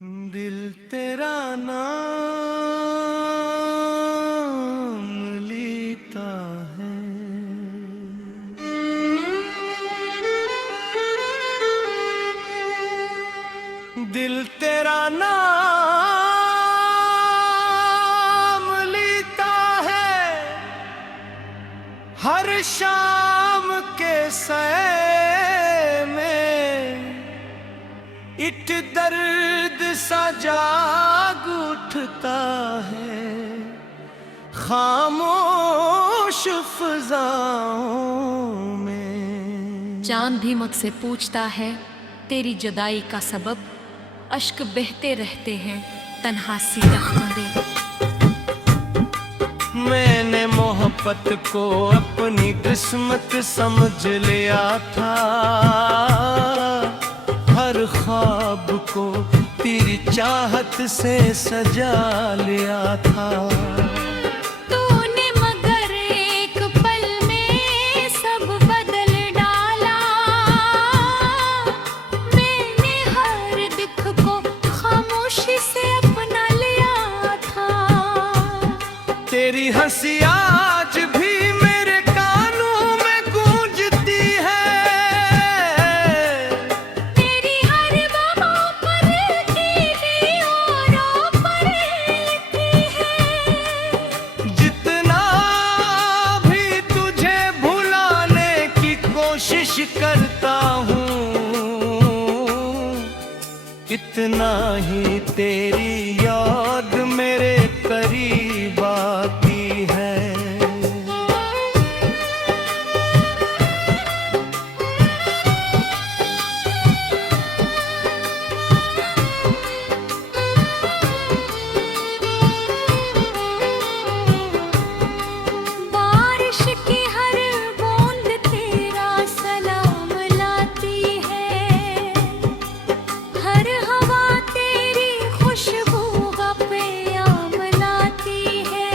दिल तेरा नाम लेता है। दिल तेरा नाम लेता है। हर शाम के सैर में इट दर्द सा जाग उठता है। खामोश फिजाओं में चांद भी मुझसे पूछता है तेरी जुदाई का सबब। अश्क बहते रहते हैं तन्हा सी रख्म दे। मैंने मोहब्बत को अपनी किस्मत समझ लिया था। हर ख्वाब को तेरी चाहत से सजा लिया था। तूने मगर एक पल में सब बदल डाला। मैंने हर दुख को खामोशी से अपना लिया था। तेरी हंसी आज भी मेरे कानों में गूंजती है। तेरी हर बाहों पर कीली औरों पर लिखी है। जितना भी तुझे भुलाने की कोशिश करता हूँ, इतना ही तेरी याद मेरे करीब आती है। बारिश की हर बूंद तेरा सलाम लाती है। हर हवा तेरी खुशबू का प्याम लाती है।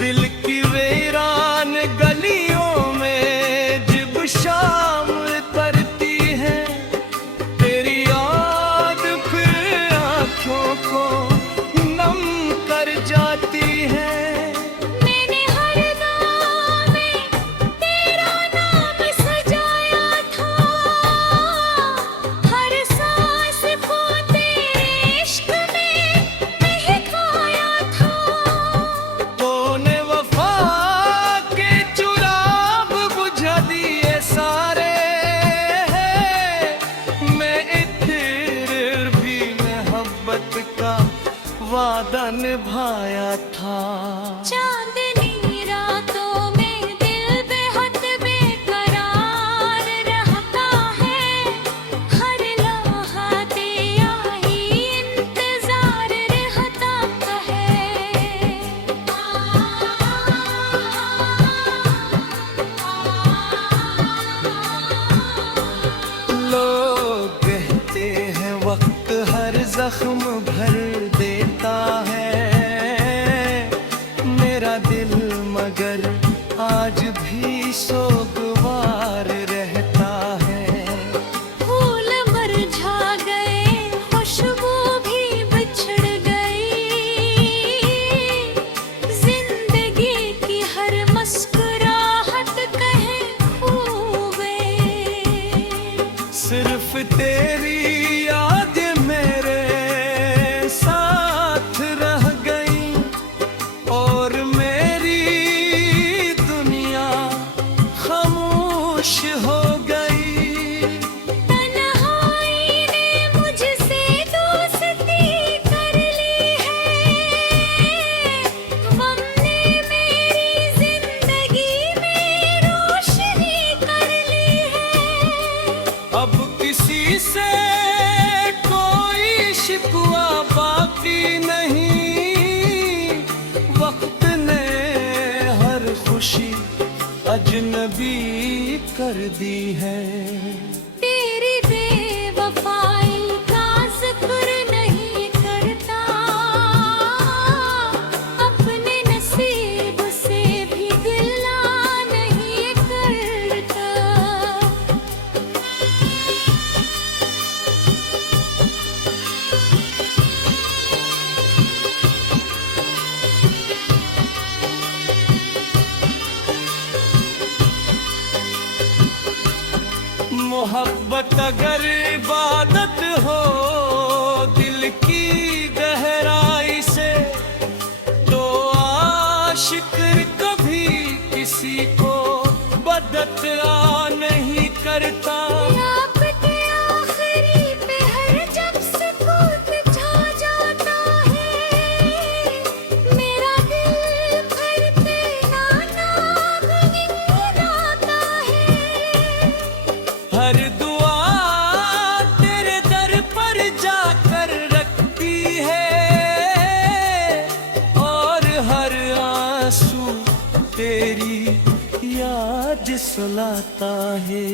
दिल की वीरान गलियों में जब शाम तरती है, तेरी याद फिर आँखों को नम कर जाती है। मैंने हर नाम में तेरा नाम सजाया था। हर सांस को तेरे इश्क में महकाया था। तूने वफा के चुराग बुझा दिए सारे। मैं इधर भी मोहब्बत का वादा निभाया था। चांदनी रातों में दिल बेहद बेकरार रहता है। हर लम्हा तेरा ही इंतजार रहता है। लोग कहते हैं वक्त हर जख्म भर देता है। मेरा दिल मगर आज भी सोगवार रहता है। फूल मुरझा गए, खुशबू भी बिछड़ गई। जिंदगी की हर मुस्कुराहट कहीं खो गई। सिर्फ तेरी याद मेरे साथ रह गई और मेरी दुनिया खामोश हो गई। तन्हाई ने मुझसे दोस्ती कर ली है। गम ने मेरी जिंदगी में रोशनी कर ली है। अब किसी से कोई शिकवा बाकी नहीं। वक्त ने हर खुशी अजनबी कर दी है। तेरी बेवफाई का जिक्र नहीं करता। अपने नसीब से भी गिला नहीं करता। सुलाता है।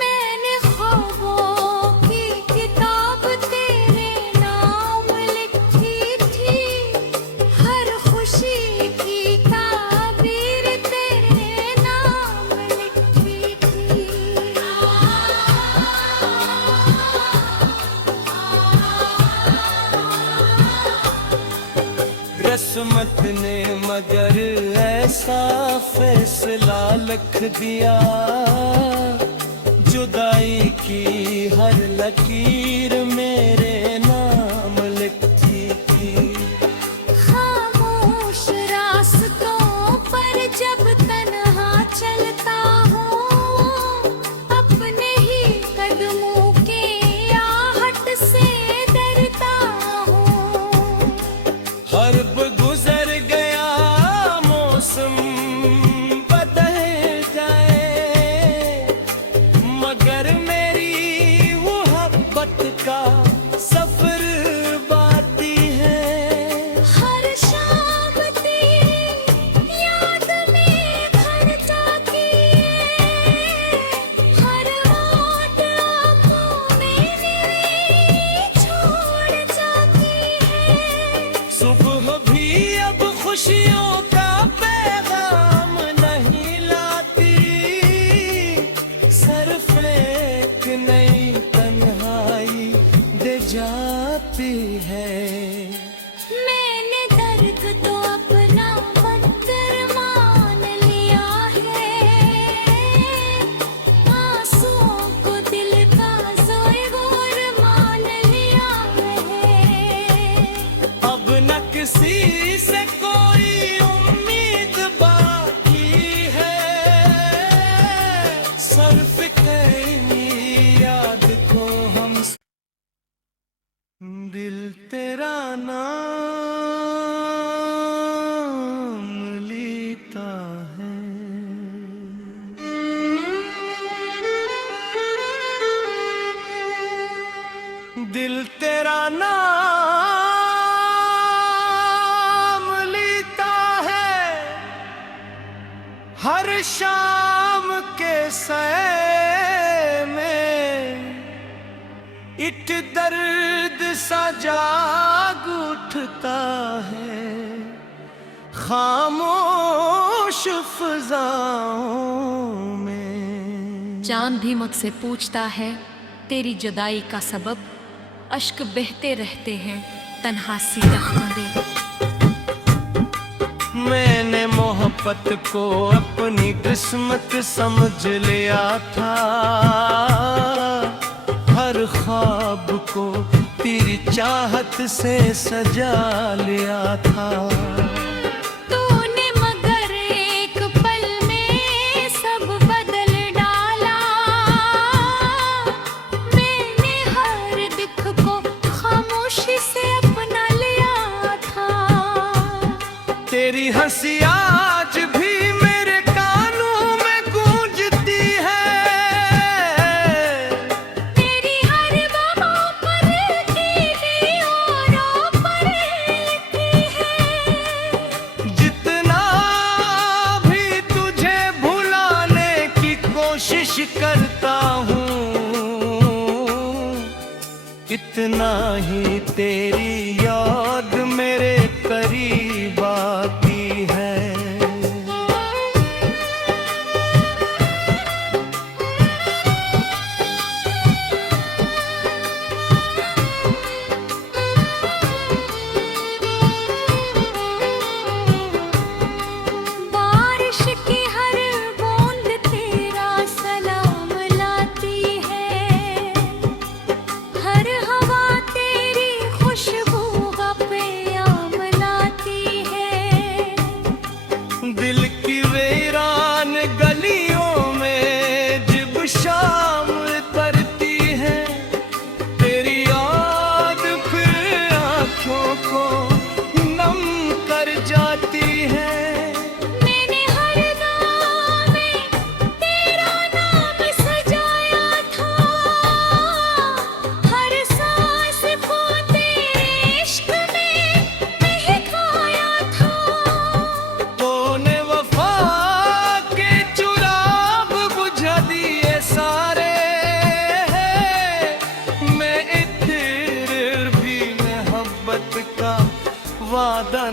मैंने ख्वाबों की किताब तेरे नाम लिखी थी, हर खुशी की ताबीर तेरे नाम लिखी थी। किस्मत ने मगर ऐसा फैसला लिख दिया, जुदाई की हर लकीर मेरे नाम लिखती थी। खामोश रास्तों पर जब तन्हा चलता हूँ, अपने ही कदमों के आहट से डरता हूँ। हर्ब गुजर गया, मौसम बदल जाए, मगर मेरी मोहब्बत का सफर बाती है। हर शाम तेरी याद में घर जाती है, हर रात आंखों में मेरी छोड़ जाती है। सुबह भी अब खुशियों का पैगाम नहीं लाती, सिर्फ एक नई तन्हाई दे जाती है। मैंने दर्द तो अपना बंदर मान लिया है, आंसुओं को दिल का ज़ोर मान लिया है। अब न किसी से कोई उम्मीद बाकी है, सिर्फ तेरी याद को हम दिल तेरा नाम लेता है। दिल तेरा नाम लेता है, हर शाम के सैर में इट दर्द सा जाग उठता है, खामोश फिजाओं में। चांद भी मुझसे पूछता है तेरी जुदाई का सबब, अश्क बहते रहते हैं तन्हा सी रख्म दे। मैंने मोहब्बत को अपनी किस्मत समझ लिया था, हर ख्वाब को तेरी चाहत से सजा लिया था। तूने मगर एक पल में सब बदल डाला, मैंने हर दुख को खामोशी से अपना लिया था। तेरी हंसी आज भी मेरे कानों में गूंजती है, तेरी हर बाहों पर कीली औरों पर लिखी है। जितना भी तुझे भुलाने की कोशिश करता हूँ, इतना ही तेरी याद मेरे करीब आती है। बारिश की हर बूंद तेरा सलाम लाती है, हर हवा तेरी खुशबू का प्याम लाती है।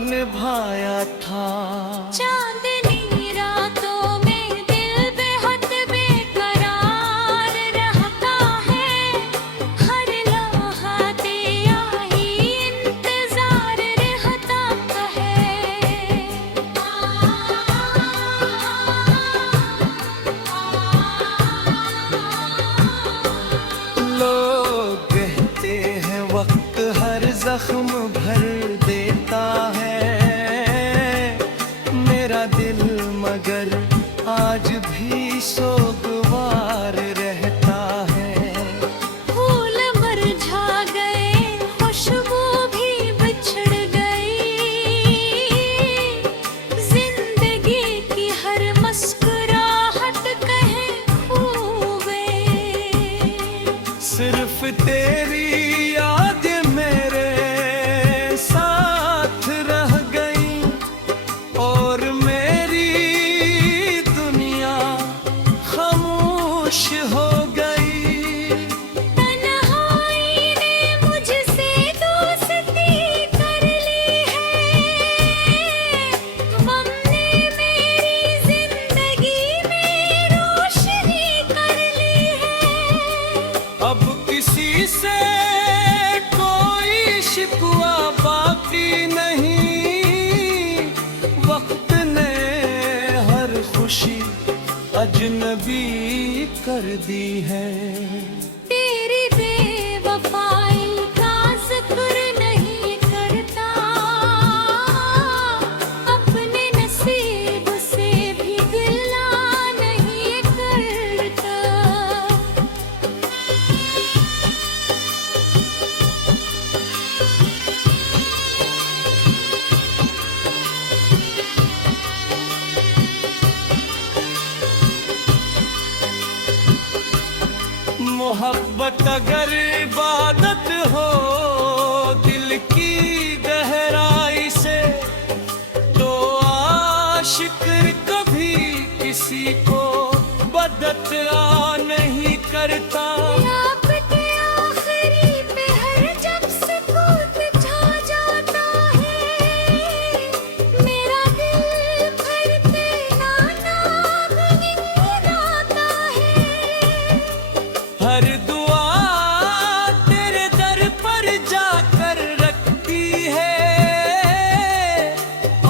निभाया था। चांदनी रातों में दिल बेहद बेकरार रहता है, हर लम्हा तेरा ही इंतजार रहता है। लोग कहते हैं वक्त हर जख्म भर देता है, मेरा दिल मगर आज भी सोगवार रहता है। फूल मुरझा गए, खुशबू भी बिछड़ गई, जिंदगी की हर मुस्कुराहट कहीं खो गई। सिर्फ तेरी याद मेरे साथ रह गई और मेरी दुनिया खामोश हो गई। तन्हाई ने मुझसे दोस्ती कर ली है, गम ने मेरी जिंदगी में रोशनी कर ली है। अब किसी से कोई शिकवा बाकी नहीं, वक्त ने हर खुशी अजनबी कर दी है। तेरी बेवफाई का जिक्र नहीं करता, अपने नसीब से भी गिला नहीं करता। मोहब्बत अगर इबादत हो दिल की गहराई से, तो आशिक कभी किसी को बदतरा नहीं करता। आपके आखिरी पहर जब सुकूत छा जाता है, मेरा दिल भरते नाम गिनगिनाता है। हर दुआ तेरे दर पर जाकर रखती है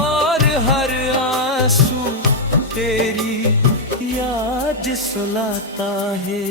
और हर आंसू तेरी याद सुलाता है।